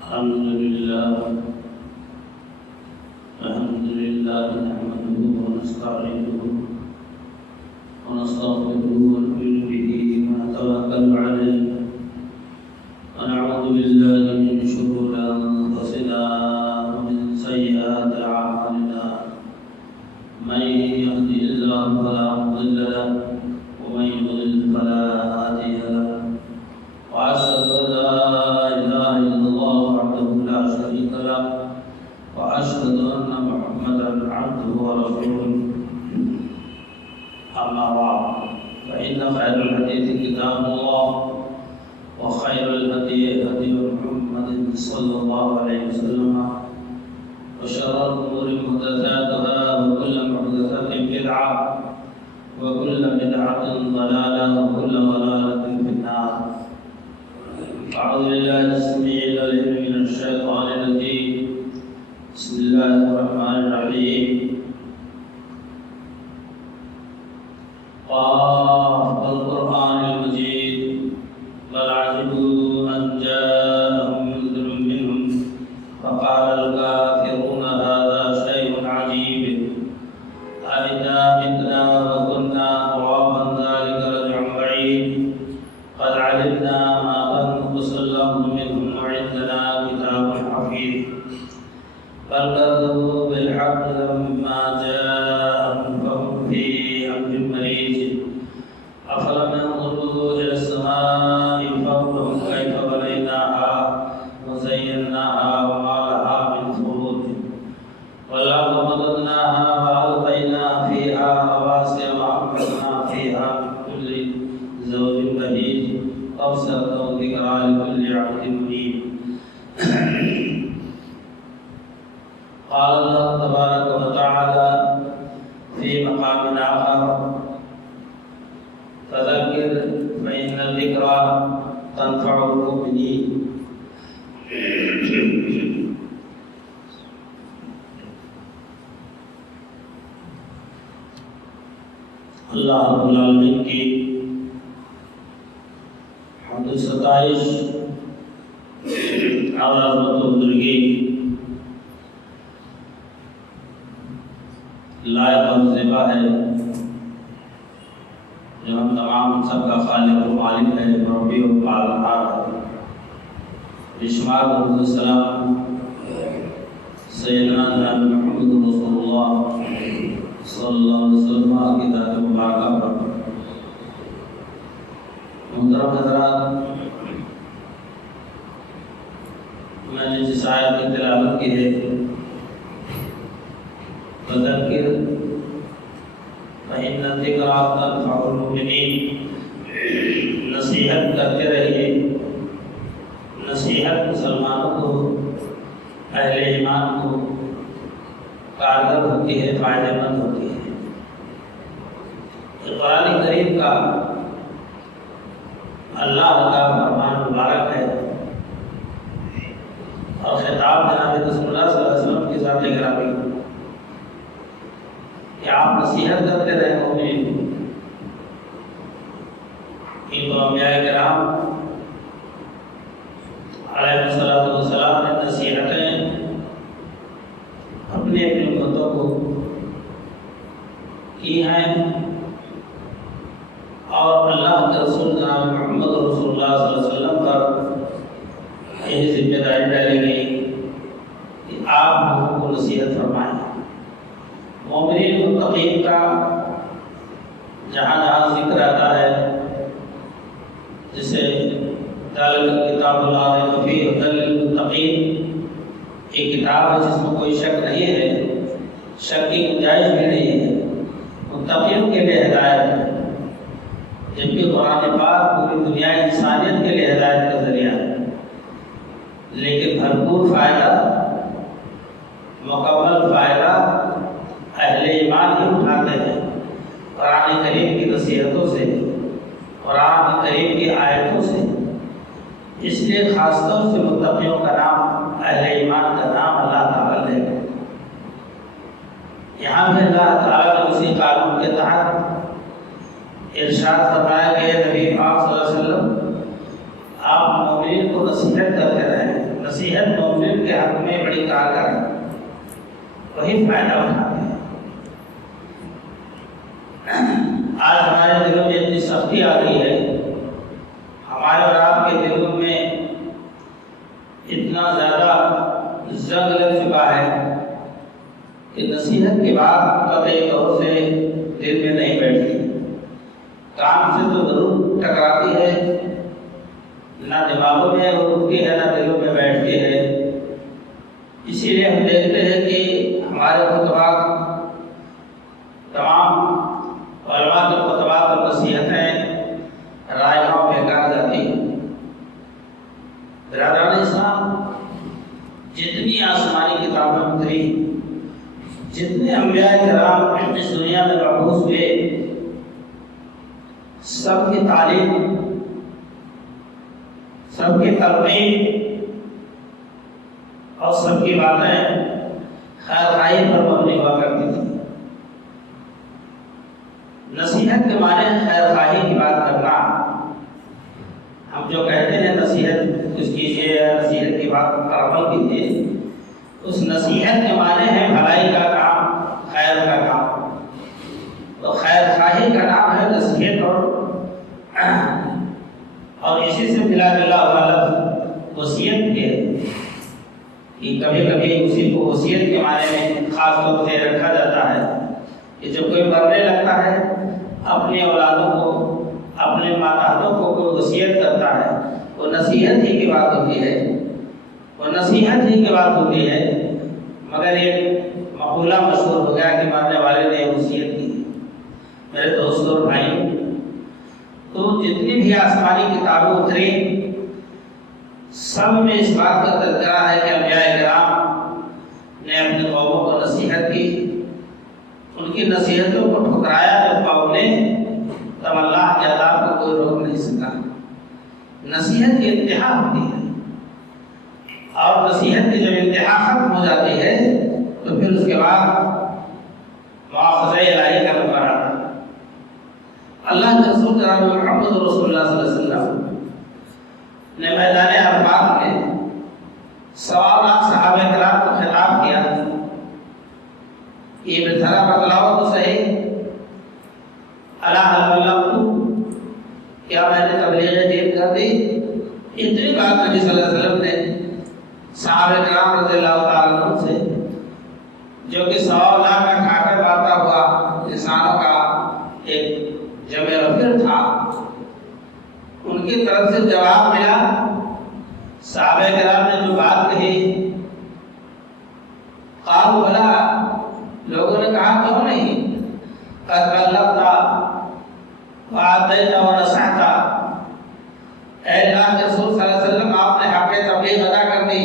الحمد لله نحمده ونستعينه ونستغفره ونؤمن به ونتوكل عليه ونعوذ بالله من شرور أنفسنا ومن سيئات أعمالنا من يهده الله فلا مضل له ومن يضلل فلا هادي له وأشهد أن لا إله إلا الله وحده لا شريك له وأشهد أن محمدا عبده ورسوله أما بعد فإن خير الحديث كتاب الله وخير الهدي هدي محمد صلى الله عليه وسلم وشر الأمور محدثاتها وكل محدثة بدعة وكل بدعة ضلالة وكل ضلالة في النار. أعوذ بالله السميع العليم من الشيطان الرجيم. بسم الله الرحمن الرحيم. قاف والقرآن المجيد بل عجبوا أن جاءهم منذر منهم فقال الكافرون هذا شيء عجيب أإذا متنا وكنا ترابا ذلك رجع بعيد قد علمنا ما تنقص الله منهم وعندنا كتاب حفيظ بل كذبوا بالحق لما جاءهم فهم في أمر مريج أفلم ينظروا إلى السماء فوقهم كيف بنيناها وزيناها وما لها من فروج والأرض مددناها وألقينا فيها رواسي وأنبتنا فيها من كل زوج بهيج تبصرة وذكرى لكل عبد منيب. قال الله تبارك وتعالى في مقام آخر فذكر فإن الذكرى تنفع المؤمنين. اللہ رب العالمین کی حمد و ستائش اور عظمت و بزرگی لائق اور زیبا ہے جو ہم تمام سب کا خالق و مالک ہے، مربی و پالنہار ہے. بشمار درود و سلام سیدنا جناب محمد رسول اللہ صلی اللہ علیہ وسلم کی ذات مبارکہ پر. محترم حضرات، میں نے جس آیت کی تلاوت کی ہے فذکر فإن الذکریٰ تنفع المؤمنین، نصیحت کرتے رہیے. نصیحت مسلمانوں کو، اہل ایمان کو کارگر ہوتی ہے، فائدہ مند ہوتی ہے. قرآن کریم کا اللہ کا فرمان مبارک ہے اور خطاب جناب رسول اللہ صلی اللہ علیہ وسلم کے ذات گرامی کہ آپ نصیحت کرتے رہے مومنین. ان کو انبیاء کرام علیہ الصلوۃ والسلام نے نصیحتیں اپنی امتوں کو کی ہیں اور اللہ کے رسول جناب محمد رسول اللہ صلی اللہ علیہ وسلم پر یہ ذمہ داری ڈالی گئی کہ آپ لوگوں کو نصیحت فرمائیں. مومنین متقین کا جہاں جہاں ذکر آتا ہے، جسے کتاب اللہ فیہ ھدی للمتقین، ایک کتاب ہے جس میں کوئی شک نہیں ہے، شک کی گنجائش بھی نہیں ہے، متقین کے لیے ہدایت ہے. جبکہ قرآن پاک پوری دنیا انسانیت کے لیے ہدایت کا ذریعہ ہے، لیکن بھرپور فائدہ، مکمل فائدہ اہل ایمان ہی اٹھاتے ہیں قرآن کریم کی نصیحتوں سے، قرآن کریم کی آیتوں سے. اس لیے خاص طور سے متقیوں کا نام، اہل ایمان کا نام اللہ تعالیٰ لے گا. یہاں پہ اللہ تعالیٰ نے اسی قانون کے تحت ارشاد فرمایا کہ نبی پاک صلی اللہ علیہ وسلم آپ مومنین کو نصیحت کرتے رہیں. نصیحت وہی فائدہ اٹھاتے ہیں۔ آج ہمارے دلوں میں اتنی سختی آ گئی ہے، ہمارے اور آپ کے دلوں میں اتنا زیادہ زنگ لگ چکا ہے کہ نصیحت کے بعد قطعی طور سے دل میں نہیں بیٹھتی، کام سے تو ضرور ٹکراتی ہے، نہ دماغوں میں اٹھتی ہے نہ دلوں میں بیٹھتی ہے۔ اسی لیے ہم دیکھتے ہیں کہ ہمارے خطبات، تمام علماء کے خطبات اور نصیحتیں رائے گاؤں بیکار جاتی ہیں۔ برادران اسلام، جتنی آسمانی کتابیں اتری، جتنے انبیاء کرام اس دنیا میں مبعوث ہوئے، سب کی تعلیم، سب کی ترغیب اور سب کی باتیں خیر خواہی پر مبنی ہوا کرتی تھی۔ نصیحت کے معنی خیر خواہی کی بات کرنا، ہم جو کہتے ہیں نصیحت کچھ کیجیے یا نصیحت کی بات پر عمل کیجیے، اس نصیحت کے معنی ہے بھلائی کا کام، خیر کا کام۔ تو خیر خواہی کا نام ہے نصیحت، اور اسی سے ملا جلا ہوا لفظ وصیت بھی ہے کہ کبھی کبھی اسی کو وصیت کے معنی میں خاص طور سے رکھا جاتا ہے کہ جب کوئی مرنے لگتا ہے، اپنی اولادوں کو، اپنے ماتحتوں کو کوئی وصیت کرتا ہے، وہ نصیحت ہی کی بات ہوتی ہے، وہ نصیحت ہی کی بات ہوتی ہے۔ مگر ایک مقولہ مشہور ہو گیا کہ مرنے والے نے وصیت کی۔ میرے دوستوں اور بھائیوں، تو جتنی بھی آسمانی کتابیں اتری، سب میں اس بات کا تذکرہ ہے کہ انبیاء کرام نے اپنے قوموں کو نصیحت کی، ان کی نصیحتوں کو ٹھکرایا جب قوم نے، تب اللہ کے عذاب کو کوئی روک نہیں سکا۔ نصیحت کی انتہا ہوتی ہے، اور نصیحت کی جب انتہا ختم ہو جاتی ہے تو پھر اس کے بعد مواخذہ الہی کا نمبر آتا ہے۔ اللہ کے رسول جناب محمد رسول اللہ صلی اللہ علیہ وسلم نے میدان عرفات میں 1.25 لاکھ صحابہ کرام کو خطاب کیا، یہ ذرا بتلاؤ تو صحیح، الا هل بلغت، کیا میں نے تبلیغ دین کر دی؟ اتنی بات نبی صلی اللہ علیہ وسلم نے صحابہ کرام رضی اللہ تعالیٰ عنہ سے، جو کہ 100 لاکھ کا کھاکر باتا ہوا انسانوں کا ایک جمع رفیق تھا، ان کی طرف سے جواب ملا۔ صحابہ کرام نے جو بات کہی، قالوا بلا، لوگوں نے کہا کیوں نہیں، قد بلغت وآتیت ونصحت، اے اللہ کے رسول صلی اللہ علیہ وسلم، آپ نے حق تبلیغ ادا کر دی،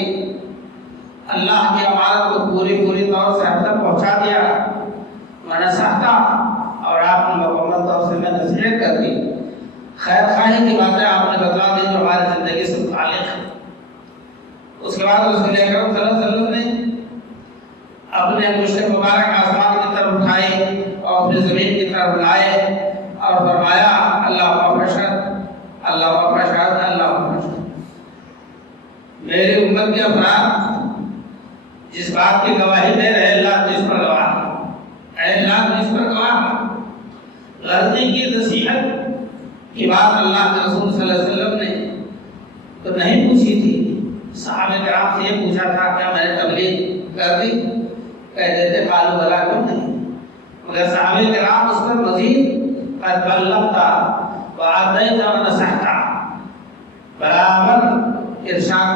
اللہ کی امانت کو پوری طور سے ہم تک پہنچا دیا، ونصحت، اور آپ نے مکمل طور سے میں نصیحت کر دی، خیر خواہی کی باتیں آپ نے بتلا دی جو ہماری زندگی سے متعلق ہے۔ اس کے بعد رسول اکرم صلی اللہ علیہ وسلم نے اپنے انگشت مبارک آسمان کی طرف اٹھائی اور اپنی زمین کی طرف لائے اور فرمایا، اللہ فشہد، اللہ فشہد، اللہ فشہد، میری امت کے افراد جس بات کی گواہی دے رہے، اللہ جس پر گواہ، اے اللہ جس پر گواہ۔ غرضی کی نصیحت کی بات اللہ کے رسول صلی اللہ علیہ وسلم نے تو نہیں پوچھی تھی، صحابہ کرام سے یہ پوچھا تھا کیا میں نے تبلیغ کر دی؟ کہتے تھے قالوا بلا، کیوں نہیں؟ مگر صحابہ کرام اس پر مزید قد بلغت وآتیت ونصحت، برابر ارشاد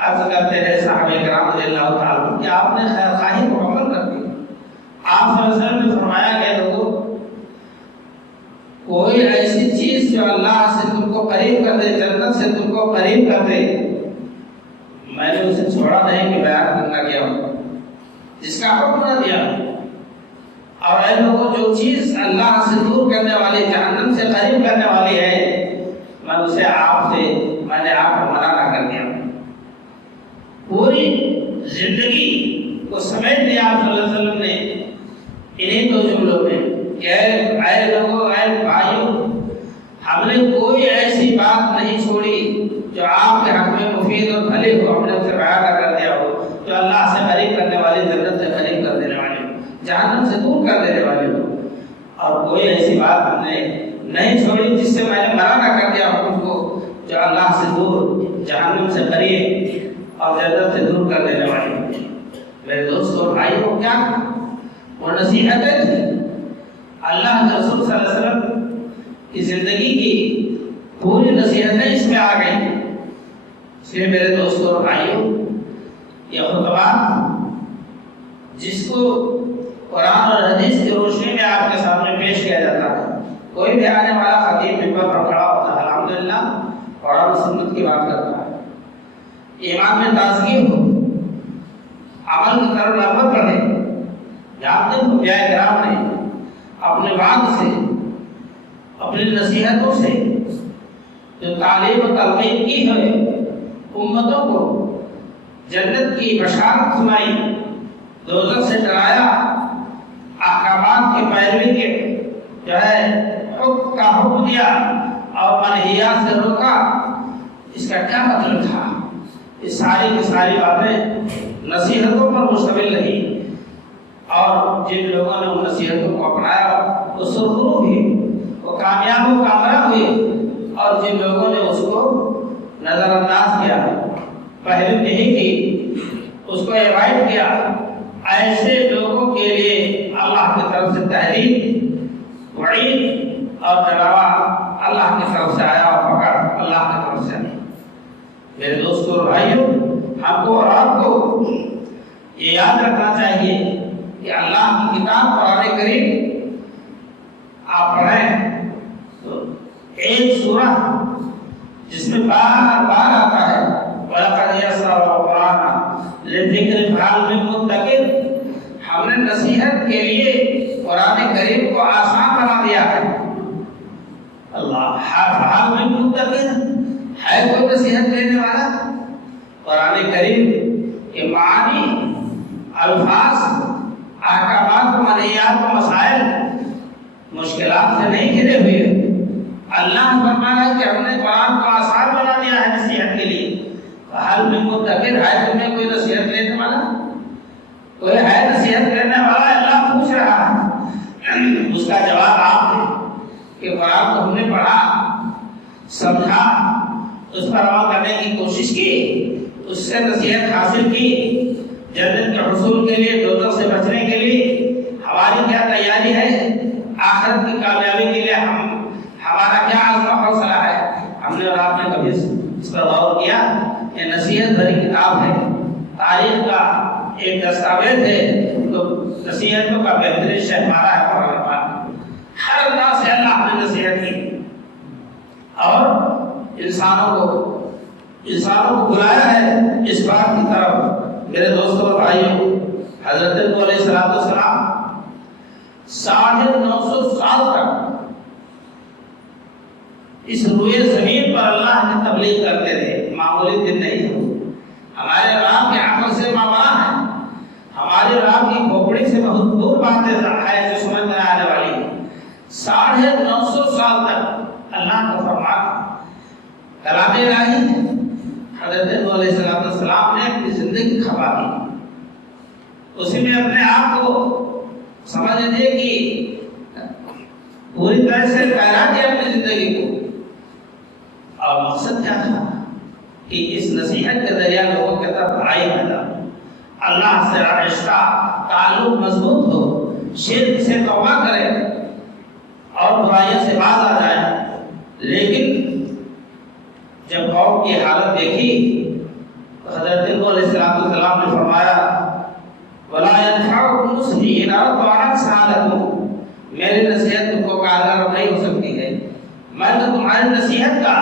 عرض کرتے ہیں صحابہ کرام رضی اللہ تعالیٰ عنہ کہ آپ نے خیر خواہی مکمل کر دی۔ آپ صلی اللہ علیہ وسلم نے فرمایا کہ لوگوں، کوئی ایسی چیز جو اللہ سے تم کو قریب کر دے، جنت سے تم کو قریب کر دے، میں نے اسے چھوڑا نہیں کہ بیان کرنا کیا ہو، جس کا حکم نہ دیا۔ اور اے لوگوں، جو چیز اللہ سے دور کرنے والی، جہنم سے قریب کرنے والی ہے، میں اسے میں نے آپ کو منع نہ کر دیا۔ پوری زندگی کو سمیٹ دیا آپ صلی اللہ علیہ وسلم نے انہیں دو جملوں میں کہ اے لوگوں، اے بھائیوں، ہم نے کوئی ایسی بات نہیں چھوڑی جو آپ کے حق میں مفید اور بھلی ہو، ہم نے اسے بیان کر دیا ہو، جو اللہ سے قریب کرنے والی، جنت سے قریب کرنے اور جنت سے دور کر دینے والی۔ میرے دوست اور بھائی کو کیا وہ نصیحتیں تھی۔ اللہ کے رسول صلی اللہ علیہ وسلم کی زندگی کی پوری نصیحتیں اس میں آ گئی۔ اس لیے میرے دوستوں اور بھائیوں، یہ خطبات جس کو قرآن اور حدیث کی روشنی میں آپ کے سامنے پیش کیا جاتا ہے، کوئی بھی آنے والا خطیب ممبر پر کھڑا ہوتا ہے الحمدللہ قرآن و سنت کی بات کرتا ہے، ایمان میں تازگی ہو، عمل کی طرف رغبت بڑھے۔ جانتے ہیں انبیاء کرام نے اپنے بات سے، اپنی نصیحتوں سے جو تعلیم و تلقین کی ہے، امتوں کو جنت کی بشارت سنائی، دوزخ سے ڈرایا، احکامات کی پیروی کے جو ہے حکم کا حکم دیا اور منہیات سے روکا۔ اس کا کیا مطلب تھا؟ یہ ساری کی ساری باتیں نصیحتوں پر مشتمل رہی، اور جن لوگوں نے ان نصیحتوں کو اپنایا وہ سرخرو ہوئے، وہ کامیاب و کامیاب ہوئے، اور جن لوگوں نے اس کو نظر انداز کیا، پہلو نہیں کی، اس کو ایوائڈ کیا، ایسے لوگوں کے لیے اللہ کی طرف سے تحریر، وعید اور ڈراوا اللہ کی طرف سے آیا، اور پکڑ اللہ کی طرف سے آئی۔ میرے دوستوں اور بھائیوں، ہم کو اور آپ کو یہ یاد رکھنا چاہیے کہ اللہ کی کتاب قرآن کریم آپ پڑھیں تو ایک سورہ جس میں بار بار آتا ہے وَلَقَدْ يَسَّرْنَا الْقُرْآنَ لِلذِّكْرِ فَهَلْ مِن مُدَّكِرٍ، ہم نے نصیحت کے لیے قرآن کریم کو آسان بنا دیا ہے۔ اللہ فَهَلْ مِن مُدَّكِرٍ، ہے کوئی نصیحت لینے والا؟ قرآن کریم کے معانی، الفاظ، احکامات و منہیات و مسائل مشکلات سے نہیں گھرے ہوئے۔ اللہ فرما رہا ہے کہ ہم نے قرآن کو آسان بنا دیا ہے نصیحت کے لیے۔ حال میں مدکر ہے، تمہیں کوئی نصیحت لینے والا؟ کوئی ہے نصیحت لینے والا؟ اللہ پوچھ رہا ہے۔ اس کا جواب آپ دے کہ قرآن کو ہم نے پڑھا، سمجھا، اس پر عمل کرنے کی کوشش کی، اس سے نصیحت حاصل کی، جنت کے حصول کے لیے، دوزخ سے بچنے کے لیے ہماری کیا تیاری ہے، آخرت کی کامیابی کے لیے ہمارا کیا عزم و حوصلہ ہے۔ ہم نے اور آپ نے کبھی اس پر غور کیا؟ یہ نصیحت بھری کتاب ہے، تاریخ کا ایک دستاویز ہے، تو نصیحتوں کا بہترین شہنشاہ ہے قرآن پاک۔ ہر اللہ سے اللہ نے نصیحت کی اور انسانوں کو بلایا ہے اس بات کی طرف۔ میرے دوستوں اور بھائیوں، حضرت نبی علیہ السلام 950 سال تک اس روئے زمین پر اللہ کی تبلیغ کرتے رہے، معمولی دن نہیں ہو۔ ہمارے رام کے عمل سے ماما ہے، ہماری رام کی کھوپڑی سے بہت دور باتیں ہیں جو سمجھ میں آنے والی ہے۔ 950 سال تک اللہ کا فرمان کلام الہی ہے۔ حضرت نبی علیہ السلام نے اپنی زندگی کھپا دی، اسی میں اپنے آپ کو سمجھ لیجیے کہ پوری طرح سے ٹھہرا دیا اپنی زندگی کو۔ اور مقصد کیا تھا کہ اس نصیحت کے ذریعہ لوگوں کے طرف بھائی پیدا ہو، اللہ سے رشتہ تعلق مضبوط ہو، شرک سے توبہ کرے اور برائیوں سے باز آ جائے۔ لیکن جب قوم کی حالت دیکھی تو حضرت نبی علیہ السلام نے فرمایا وَلَا يَنْفَعُكُمْ نُصْحِي إِنْ أَرَدْتُ أَنْ أَنْصَحَ لَكُمْ، میری نصیحت تم کو کارگر نہیں ہو سکتی ہے، میں تو تمہاری نصیحت کا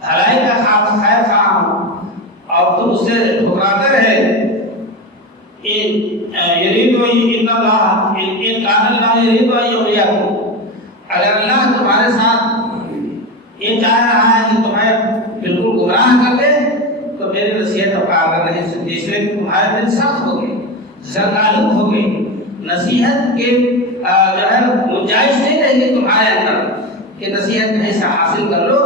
بھلائی کا خیر خواہ ہوں، اور تم اسے ٹھکراتے رہے۔ اگر اللہ تمہارے ساتھ یہ چاہ رہا ہے کہ تمہیں بالکل گمراہ کر دے تو میری نصیحت اب کارگر نہیں سکتی، اس لیے تمہارے دل سخت ہو گئے، زرگالود ہو گئے، نصیحت کے جو ہے گنجائش نہیں رہے گی تمہارے اندر کہ نصیحت کہیں سے حاصل کر لو۔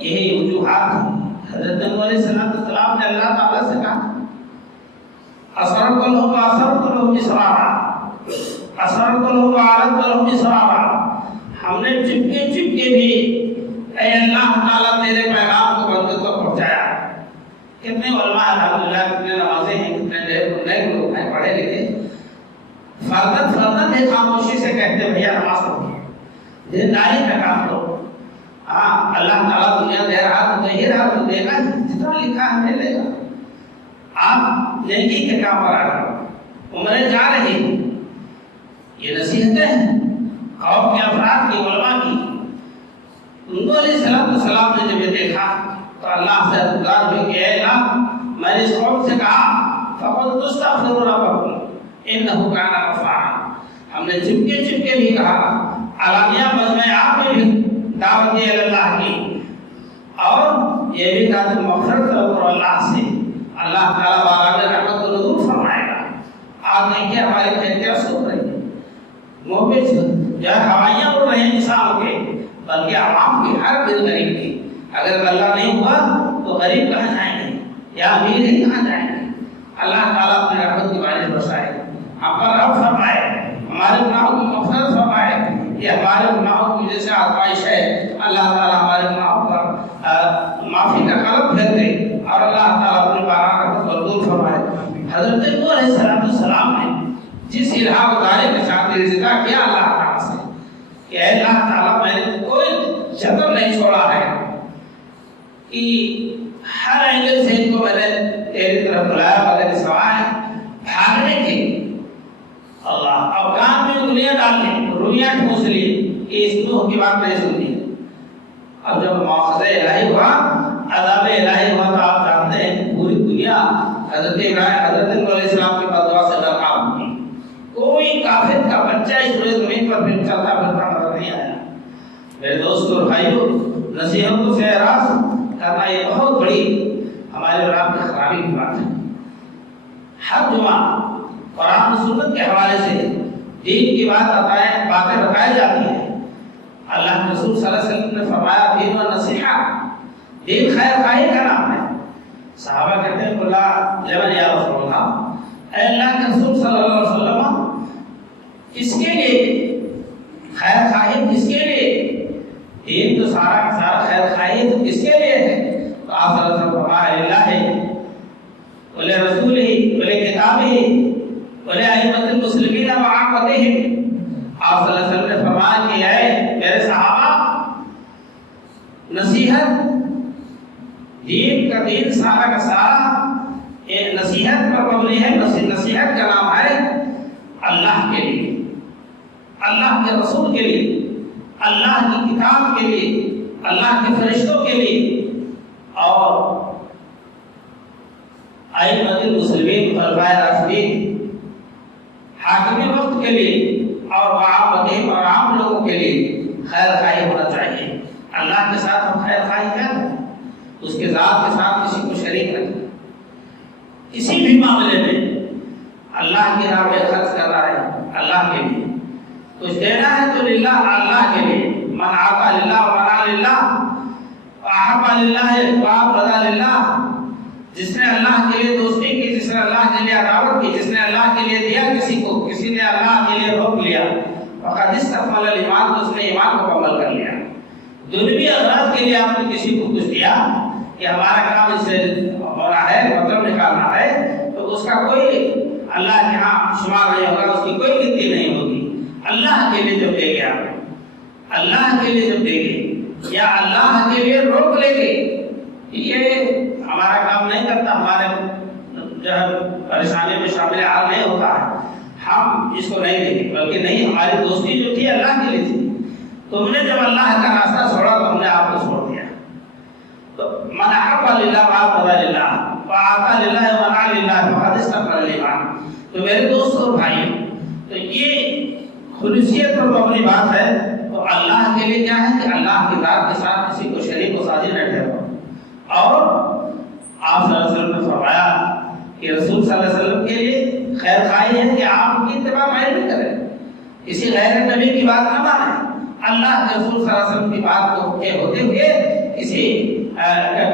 یہی وجوہات ہیں۔ حضرت نبی علیہ السلام نے اللہ تعالیٰ سے کہا اَسْرَرْتُ لَهُمْ وَأَسْرَرْتُ لَهُمْ إِسْرَارًا، أَسْرَرْتُ لَهُمْ وَأَعْلَنْتُ لَهُمْ إِسْرَارًا، ہم نے چپکے بھی اے اللہ تعالیٰ تیرے پیغام کو بندوں تک پہنچایا، کتنے علماء الحمدللہ کتنے نمازیں ہیں، کتنے نیک لوگ ہیں پڑھے لکھے، فردن ایک خاموشی سے کہتے ہیں بھیا نماز پڑھو، دینداری کا کام کرو۔ ہاں اللہ تعالیٰ دنیا دے رہا تو دے رہا تو دے گا، جتنا لکھا ہے ہمیں لے گا۔ آپ نیکی کے کام پر آ رہے، عمریں جا رہی، یہ نصیحتیں ہیں قوم کے افراد کی، علماء کی۔ انہوں علیہ السلام نے جب یہ دیکھا تو اللہ سے گزار ہوئی کہ اے اللہ، میں نے اس قوم سے کہا فَقُلْتُ اسْتَغْفِرُوا رَبَّكُمْ إِنَّهُ كَانَ غَفَّارًا، ہم نے چپکے چپکے بھی کہا، علانیہ مجمع آپ میں بھی دعوت دی اللہ کی، اور یہ بھی کہا کہ مغفرت کرو اللہ سے، اللہ تعالیٰ بارہ رحمت و نزول فرمائے گا۔ آپ نے کیا ہماری کھیتیاں سوکھ رہی ہیں، منہ پہ جو ہوائیاں اڑ رہی ہیں انسانوں کے، بلکہ عوام کی، ہر دل غریب کی۔ اگر اللہ نہیں ہوا تو غریب کہاں جائیں گے یا امیر ہی کہاں جائیں گے؟ اللہ تعالیٰ اپنے رحمت کی بارش برسائے، ہم پر رحم فرمائے، ہمارے گناہوں کی مغفرت فرمائے۔ یہ ہمارے گناہوں کی وجہ سے آزمائش ہے، اللہ تعالیٰ ہمارے گناہوں پر معافی کا قلم پھیر دے، اور اللہ تعالیٰ اپنے بارہ رحمت قبول فرمائے۔ حضرت نوح علیہ السلام نے جس الہا گزارے کے ساتھ التجا کیا اللہ تعالیٰ سے کہ اے اللہ تعالیٰ، میں نے کوئی جبر نہیں چھوڑا ہے کہ ہر اینگل سے ان کو میں نے تیری طرف بلایا، مگر سوائے بھاگنے کے اللہ اب کان میں دنیا ڈالنے، رویاں ٹھوس لی کہ اس نوح کی بات نہیں سنی۔ اب جب مواخذہ الہی ہوا، عذاب الہی ہوا، تو آپ جانتے ہیں پوری دنیا حضرت نوح علیہ السلام کی بددعا سے ناکام ہوئی۔ کوئی کافر کا بچہ اس زمین پر پھر چلتا پھرتا نظر نہیں آیا۔ میرے دوستو اور بھائیو، نصیحتوں سے اعراض کرنا یہ بہت بڑی ہمارے اور آپ کی خرابی کی بات ہے۔ ہر جمعہ قرآن و سنت کے حوالے سے دین کی باتیں بتائی جاتی ہیں۔ اللہ کے رسول صلی اللہ علیہ وسلم نے فرمایا دین و نصیحت، دین خیر خواہی کا نام ہے۔ صحابہ کہتے ہیں اللہ لمن یا رسول اللہ، اے اللہ کے رسول صلی اللہ علیہ وسلم، کس کے لیے خیر خواہی، کس کے لیے دین؟ تو سارا خیر خواہی تو کس کے لیے ہے؟ تو آپ صلی اللہ علیہ وسلم فرمایا اللہ ہے، ولی رسول ہی، ولی کتاب ہی، ولی ائمۃ المسلمین و عامتہم۔ آپ صلی اللہ علیہ وسلم نے فرمایا کہ اے میرے صحابہ، نصیحت، دین کا دین سارا کا سارا ایک نصیحت پر مبنی ہے۔ نصیحت کا نام ہے اللہ کے لیے، اللہ کے رسول کے لیے، اللہ کی کتاب کے لیے، اللہ کے فرشتوں کے لیے، اور ائمۃ المسلمین، خلفائے راشدین، حاکم وقت کے لیے، اور عامتہم، اور عام لوگوں کے لیے خیر خواہی ہونا چاہیے۔ اللہ کے ساتھ ہم خیر خواہی کریں، اس کے ذات کے ساتھ کسی کو شریک رکھیں۔ کسی بھی معاملے میں اللہ کی راہ میں خرچ کر رہا ہے، اللہ کے لیے کچھ دینا ہے تو للہ، اللہ کے لیے۔ من عطا للہ ومنع للہ واحب للہ وابغض للہ، جس نے اللہ کے لیے دوستی کی، جس نے اللہ کے لیے عداوت کی، جس نے اللہ کے لیے دیا کسی کو، کسی نے اللہ کے لیے روک لیا، فقد استکمل الایمان، تو اس نے ایمان کو مکمل کر لیا۔ دنیوی اغراض کے لیے آپ نے کسی کو کچھ دیا کہ ہمارا کام اس سے ہونا ہے، مطلب نکالنا ہے، تو اس کا کوئی اللہ کے ہاں شمار نہیں ہوگا، اس کی کوئی گنتی نہیں ہوگی۔ اللہ کے لیے جب دے گے، آپ اللہ کے لیے جب دے گے یا اللہ کے لیے روک لے گے، یہ ہمارا کام نہیں کرتا، ہمارے جو پریشانی میں شامل حال نہیں ہوتا ہے، ہم اس کو نہیں دیں گے۔ بلکہ نہیں، ہماری دوستی جو تھی اللہ کے لیے تھی، تم نے جب اللہ کا راستہ چھوڑا تو ہم نے آپ کو چھوڑ دیا۔ تو من احب للہ وابغض للہ واعطى للہ ومنع للہ فقد استکمل الایمان۔ تو میرے دوست اور بھائی، تو یہ خلوصیت پر مبنی بات ہے۔ تو اللہ کے لیے کیا ہے کہ اللہ کی ذات کے ساتھ کسی کو شریک و ساجی نہ ٹھہراؤ۔ اور آپ صلی اللہ علیہ وسلم نے فرمایا کہ رسول صلی اللہ علیہ وسلم کے لیے خیر خواہی ہے کہ آپ ان کی اتباع نہیں کریں، کسی غیر نبی کی بات نہ مانیں، اللہ کے رسول صلی اللہ علیہ وسلم کی بات کو ہوتے ہوئے کسی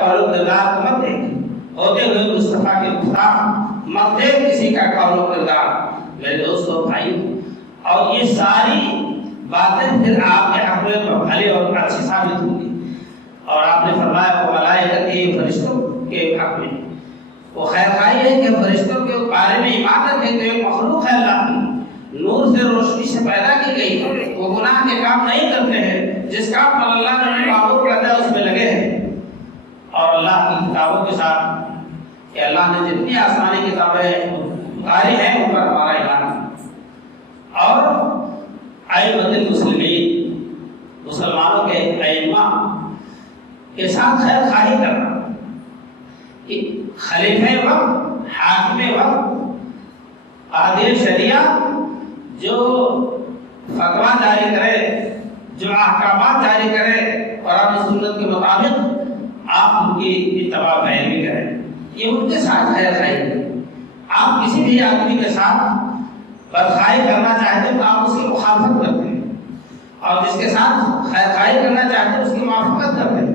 قول و کردار کو مت دیکھیں، ہوتے ہوئے مصطفیٰ کے گفتار مت دیکھ کسی کا قول و کردار۔ میرے دوستو بھائی، اور یہ ساری باتیں پھر آپ کے حق میں بھلی اور اچھی ثابت ہوں گی۔ اور آپ نے فرمایا وہ ملائکہ کے فرشتوں کے حق میں وہ خیر خواہی ہے کہ فرشتوں کے بارے میں ایمان رکھے تو ایک مخلوق ہے اللہ کی، نور سے روشنی سے پیدا کی گئی، وہ گناہ کے کام نہیں کرتے ہیں، جس کام پر اللہ نے معمور رکھا ہے اس میں لگے ہیں، اور اللہ کی کتابوں کے ساتھ کہ اللہ نے جتنی آسمانی کتابیں اتاری ہیں ان پر ہمارا ایمان ہے، اور ائمۃ المسلمین مسلمانوں کے ائمہ کے ساتھ خیر خواہی کرنا، کہ خلیفہ وقت، حاکم وقت، قاضی شریعہ جو فتویٰ جاری کرے، جو احکامات جاری کرے قرآن و سنت کے مطابق، آپ ان کی اتباع پیروی کریں، یہ ان کے ساتھ خیر خواہی ہے۔ آپ کسی بھی آدمی کے ساتھ بدخواہی کرنا چاہتے ہیں تو آپ اس کی مخالفت کرتے ہیں، اور جس کے ساتھ خیر خواہی کرنا چاہتے ہیں اس کی موافقت کرتے ہیں،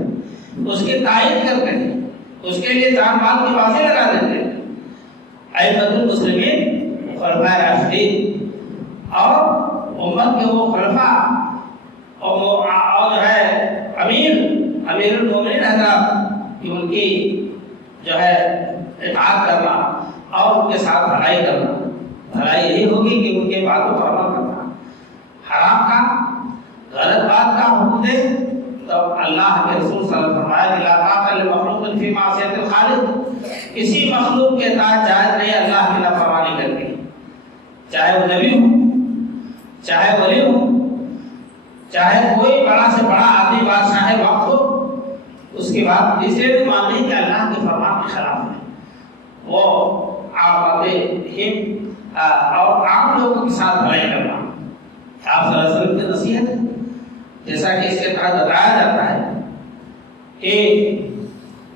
اس کی تائید کرتے ہیں، اس کے لیے جان مال کی بازی لگا دیتے ہیں۔ ائمۃ المسلمین خلفائے راشدین اور امت کے وہ خلفاء اور جو ہے امیر المومنین حضرات، کہ ان کی جو ہے اطاعت کرنا اور ان کے ساتھ بھلائی کرنا، بھلائی یہی ہوگی کہ ان کے باتوں پر عمل کرنا، حرام کا غلط بات کا حکم دے تو اللہ کے رسول صلی اللہ علیہ وسلم فرمایا کہ لا طاعۃ لمخلوق فی معصیۃ الخالق، کسی مخلوق کے اطاعت جائز نہیں اللہ کی نافرمانی کر کے، چاہے وہ نبی ہو، چاہے ولی ہو، چاہے کوئی بڑا سے بڑا آدمی بادشاہ وقت ہو، اس کی بات اسے بھی ماننی کہ اللہ کے فرمان کے خلاف ہے، وہ اور عام لوگوں کے ساتھ بھلائی کرنا آپ صلی اللہ علیہ وسلم کی نصیحت ہے، جیسا کہ اس کے تحت بتایا جاتا ہے کہ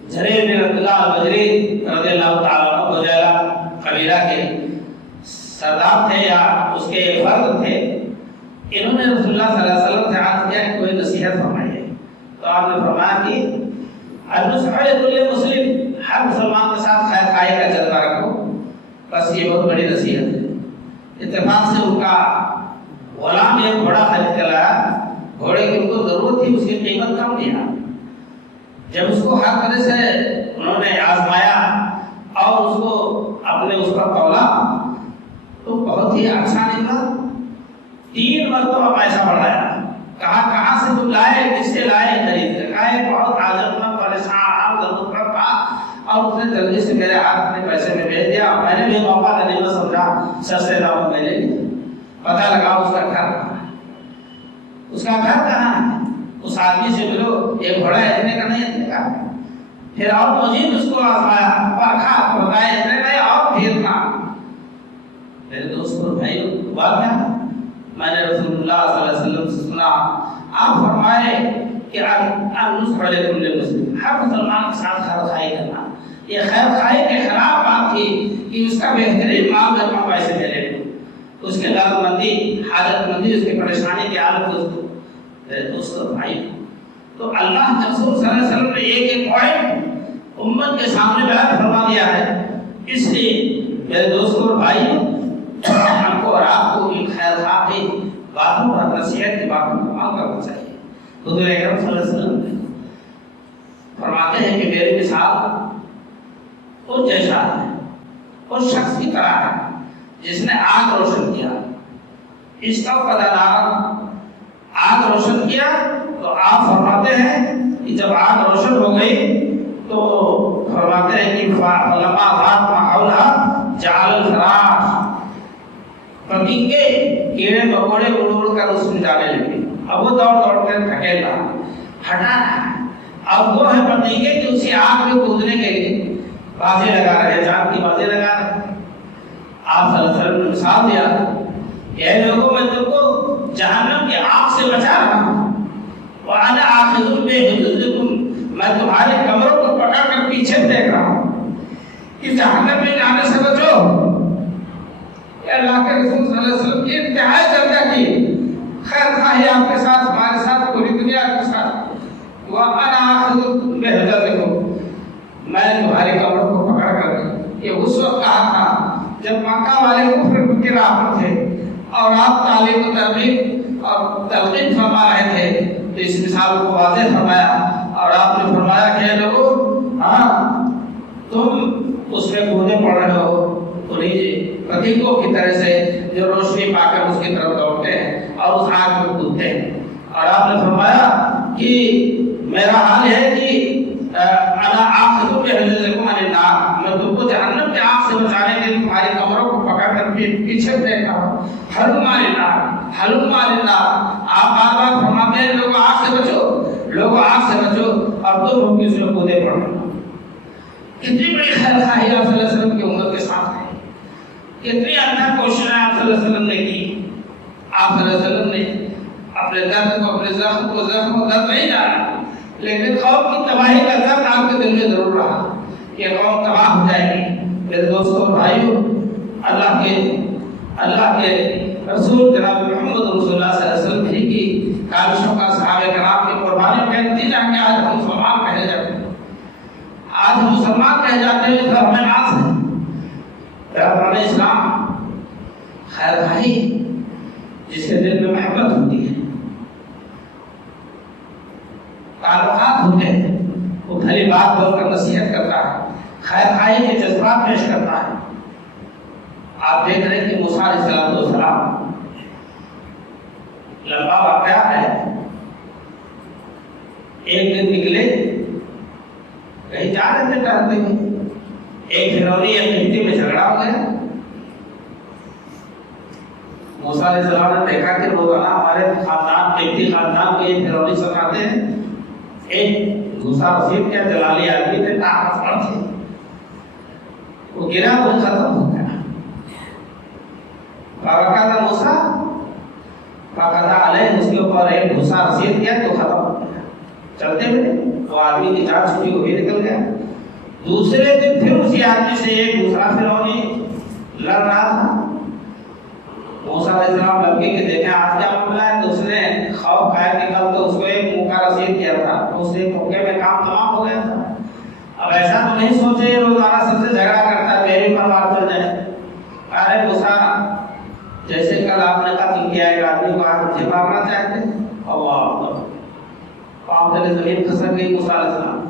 جریر بن عبداللہ البجری رضی اللہ تعالیٰ عنہ بجیلہ قبیلہ کے سردار تھے یا اس کے فرد تھے، انہوں نے رسول اللہ صلی اللہ علیہ وسلم سے عرض کیا کہ کوئی نصیحت فرمائیے، تو آپ نے فرمایا کہ النصح لكل مسلم، ہر مسلمان کے ساتھ خیر خواہی کا جذبہ رکھو، بس یہ بہت بڑی نصیحت ہے۔ اتفاق سے ان کا غلام ایک گھوڑا خرید کر لایا، گھوڑے کی ان کو ضرورت تھی، اس کی قیمت کم دیا، جب اس کو ہر طرح سے انہوں نے آزمایا اور اس کو اپنے اس پر تولا تو بہت ہی اچھا نکلا، 3 مرتبہ پیسہ بڑھایا، کہاں سے تم لائے، کس سے لائے، خرید کر، کہا ہے بہت حاجت میں پریشان ضرورت پر تھا، اور اس نے جلدی سے میرے ہاتھ میں پیسے میں بھیج دیا، میں نے بھی موقع دینے میں سمجھا سستے داموں میں لے لیا، پتہ لگا اس کا گھر کہاں ہے، اس کا گھر کہاں ہے، اس آدمی سے ملو، یہ گھوڑا اتنے کا نہیں اتنے کا، پھر اور مزید اس کو آزمایا، پرکھا، بتایا اتنے کا اور پھر کہا، میرے دوست اور بھائی بات ہے، میں نے رسول اللہ صلی اللہ علیہ وسلم سے سنا، آپ فرمائے کہ النصح لكل مسلم، ہر مسلمان کے ساتھ خیر خواہی کرنا، یہ خیر خواہی کے خلاف بات تھی کہ اس کا بہترین مال میں کم پیسے دے لے، اس کے درد مندی، حاجت مندی، اس کی پریشانی کی حالت اس کو میرے دوست اور بھائی، تو اللہ کے رسول صلی اللہ علیہ وسلم نے ایک پوائنٹ امت کے سامنے بیان فرما دیا ہے، اس لیے میرے دوست اور بھائی ہم کو اور آپ کو ان خیر خواہی باتوں پر، نصیحت کی باتوں پر عمل کرنا چاہیے۔ حضور اکرم صلی اللہ علیہ وسلم فرماتے ہیں کہ میری مثال اس جیسا ہے، اس شخص کی طرح ہے جس نے آگ روشن کیا، استوقد نارا، آگ روشن کیا، تو آپ فرماتے ہیں کہ جب آگ روشن ہو گئی تو فرماتے ہیں کہ فلما ضاق ما حولها جعل الفراش، پتنگے کیڑے مکوڑے اڑ اڑ کر اس میں جانے لگے، اب وہ دوڑ دوڑ کر ڈھکیل رہا، ہٹا رہا ہے، اب وہ ہے پتنگے کہ اسی آگ میں کودنے کے لیے بازی لگا رہے، جان کی بازی لگا رہے۔ آپ صلی اللہ علیہ وسلم نے مثال دیا کہ اے لوگوں، میں تم کو جہنم کی آگ سے بچا رہا ہوں، وَأَنَا آخِذٌ بِحُجُزِكُمْ، میں تمہارے کمروں کو پکڑ کر پیچھے دیکھ رہا ہوں کہ جہنم میں جانے سے بچو۔ کہ اللہ کے رسول صلی اللہ علیہ وسلم کی انتہائی درجہ کی خیر خواہی آپ کے ساتھ، ہمارے ساتھ، پوری دنیا کے ساتھ، وَأَنَا آخِذٌ بِحُجُزِكُمْ، میں تمہارے کمروں کو پکڑ کر، یہ اس وقت کہا تھا جب مکہ والے کفر کی راہ پر تھے اور آپ تعلیم و ترغیب اور تلقین فرما رہے تھے، تو اس مثال کو واضح فرمایا اور آپ نے فرمایا کہ لوگوں، ہاں تم اس میں پرندوں کی طرح سے جو روشنی پا کر اس کی طرف دوڑتے ہیں اور اس آگ میں کودتے ہیں۔ اور آپ نے فرمایا کہ میرا حال ہے کہ انا آخذ بحجزکم عن النار، میں تم کو جہنم کے آگ سے بچانے کے لیے تمہاری کمروں کو پکڑ کر پیچھے پھینکتا ہوں۔ حلم عن النار، حلم عن النار، آپ بار بار فرماتے ہیں لوگوں آگ سے بچو، لوگوں آگ سے بچو، اور تم ہم کس میں کودے پڑو۔ کتنی بڑی خیر خواہی آپ صلی اللہ علیہ وسلم کی امت کے ساتھ ہے، کتنی اندر کوششیں آپ صلی اللہ علیہ وسلم نے کی۔ آپ صلی اللہ علیہ وسلم نے اپنے درد کو، اپنے زخم کو درد نہیں جانا، لیکن قوم کی تباہی کا درد آپ کے دل میں ضرور رہا کہ قوم تباہ ہو جائے گی۔ میرے دوستوں اور بھائیوں، اللہ کے رسول جناب محمد رسول اللہ صلی اللہ علیہ وسلم کی کاوشوں کا، صحابہ کرام کی قربانیوں کا نتیجہ کہ آج ہم مسلمان کہے جاتے ہیں، آج ہم مسلمان کہے جاتے ہیں، تو ہمیں ناز ہے۔ رہبران اسلام، خیر خواہی، جس کے دل میں محبت ہوتی ہے، تعلقات ہوتے ہیں، وہ بھلی بات بول کر نصیحت کرتا ہے، خیر خواہی کے جذبات پیش کرتا ہے۔ آپ دیکھ رہے ہیں کہ موسیٰ علیہ السلام، لمبا واقعہ ہے، ایک دن نکلے، کہیں جا رہے تھے ٹہلتے ہوئے، ایک فرعونی ایک کشتی میں جھگڑا ہو گیا۔ موسیٰ علیہ السلام نے دیکھا کہ روزانہ ہمارے خاندان، قبطی خاندان کو یہ فرعونی ستاتے ہیں۔ ایک دوسرا رسید کیا جلالی آدمی تھے، طاقتور تھے، وہ گرا وہ ختم ہو گیا۔ فَوَقَعَ مُوسَىٰ فَقَضَىٰ عَلَيْهِ، اس کے اوپر ایک دوسرا رسید کیا تو ختم ہو گیا۔ چلتے ہوئے وہ آدمی کی جان چھوٹی ہوئی نکل گیا۔ دوسرے دن پھر اسی آدمی سے ایک دوسرا فرعونی لڑ رہا تھا۔ موسیٰ علیہ السلام لبکی کے دیکھیں آج کیا معاملہ ہے، تو اس نے خوف کھایا کہ کل تو اس کو ایک منہ کا رسید کیا تھا، اس ایک موقع میں کام تمام ہو گیا تھا۔ اب ایسا تو نہیں سوچے روزانہ سب سے جھگڑا کرتا ہے میری پر مار چل جائے۔ ارے موسیٰ، جیسے کل آپ نے قتل کیا ایک آدمی کو، آج مجھے مارنا چاہتے ہیں؟ اللہ، پاؤں تلے زمین کھسک گئی موسیٰ علیہ السلام۔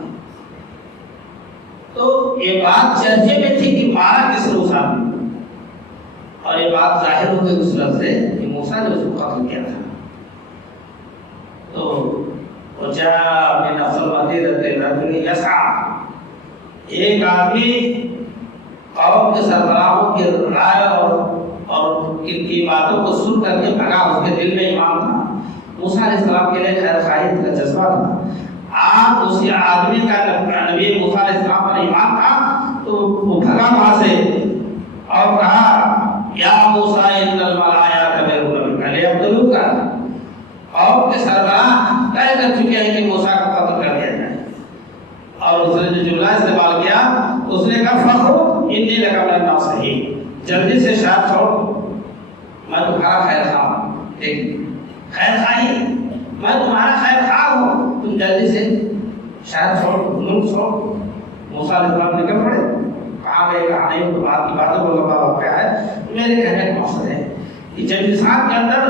تو یہ بات چرچے میں تھی کہ مارا کس نے اس آدمی، اور یہ بات ظاہر ہو گئی اس لفظ سے کہ موسیٰ نے اس کو قتل کیا تھا۔ تو وجاء من اقصى المدينة رجل يسعى، ایک آدمی قوم کے سربراہوں کی رائے اور ان کی باتوں کو سن کر کے بھگا، اس کے دل میں ایمان تھا۔ موسیٰ علیہ السلام کے لیے خیر خواہی کا جذبہ تھا۔ آپ اسی آدمی کا نبی موسیٰ علیہ السلام پر ایمان تھا، تو وہ بھگا وہاں سے اور کہا یا موسیٰ ان الملائکۃ تبرؤ منک لیقتلوک، قوم کے سربراہ طے کر چکے ہیں کہ موسیٰ کو قتل کر دیا جائے۔ اور اس نے جو جملہ استعمال کیا، اس نے کہا فخرج انی لک من الناصحین، جلدی سے شاید چھوڑ، میں تمہارا خیر خواہ ہوں۔ دیکھ، خیر خواہی، میں تمہارا خیر خواہ ہوں، تم جلدی سے شاید چھوڑ، ملک چھوڑ۔ موسیٰ علیہ السلام نکل پڑے، کہاں گئے کہاں نہیں، تو بات کی باتیں بولنے کا واقعہ ہے۔ میرے کہنے کا مقصد ہے کہ جب انسان کے اندر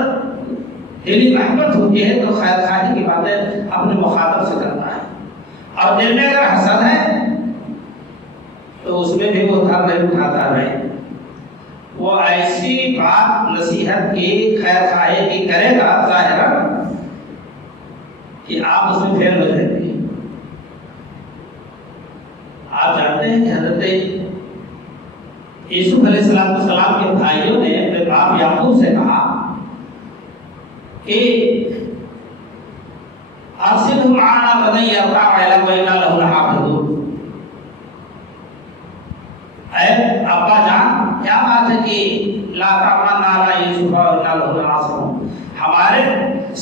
دلی محبت ہوتی ہے تو خیر خواہی کی باتیں اپنے مخاطب سے کرتا ہے، اور دل میں اگر حسد ہے تو اس میں بھی وہ دھر نہیں اٹھاتا ہے۔ وہ ایسی بات نصیحت کی، خیر خواہی کی کرے گا ظاہرا کہ آپ اس میں فیل ہو جائیں گے۔ آپ جانتے ہیں کہ حضرت یوسف علیہ السلام کے بھائیوں نے اپنے باپ یعقوب سے کہا کہ ارسلہ معنا غدا یرتع وإنا له لحافظون۔ اے ابا جان، کیا بات ہے کہ لا تأمنا علی یوسف وإنا له لناصحون، ہمارے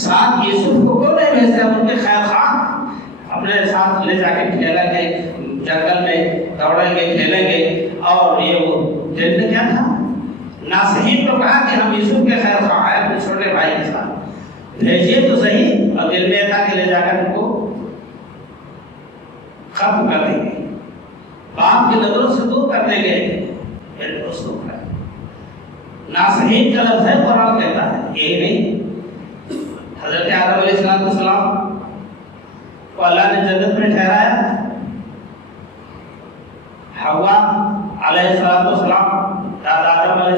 ساتھ یوسف کو کیوں نہیں بھیجتے؟ ان کے خیر خواہ اپنے ساتھ لے جا کے کھیلیں گے، جنگل میں دوڑیں گے، کھیلیں گے۔ اور یہ وہ دل میں کیا تھا؟ ناصحین کو کہا کہ ہم یوسف کے خیر خواہ ہیں، اپنے چھوٹے بھائی کے ساتھ بھیجیے تو صحیح، اور دل میں تھا کہ لے جا کر ان کو ختم کر دیں گے، باپ کی نظروں سے دور کر دیں گے۔ میرے دوستوں کا ناصحین کا لفظ ہے، قرآن کہتا ہے، یہی نہیں۔ حضرت آدم علیہ السلام کو اللہ نے جنت میں ٹھہرایا، حوا علیہ السلام، دادا آدم علیہ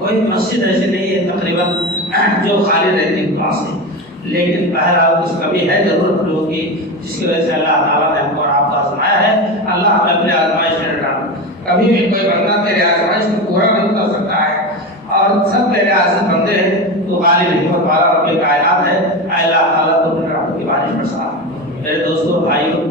کوئی مسجد ایسی نہیں ہے تقریباً جو خالی رہتی دعا سے، لیکن بہرحال کچھ کمی ہے ضرور ہم لوگوں کی، جس کی وجہ سے اللہ تعالیٰ نے ہم کو اور آپ کو آزمایا ہے۔ اللہ ہمیں اپنے آزمائش میں ڈالا، کبھی بھی کوئی بندہ تیرے آزمائش کو پورا نہیں کر سکتا ہے، اور سب تیرے عاجز بندے ہیں، تو غالب حکمت والا رب کائنات ہے۔ اے اللہ تعالیٰ تو اپنے رحمت کی بارش برسا۔ میرے دوستوں بھائیوں،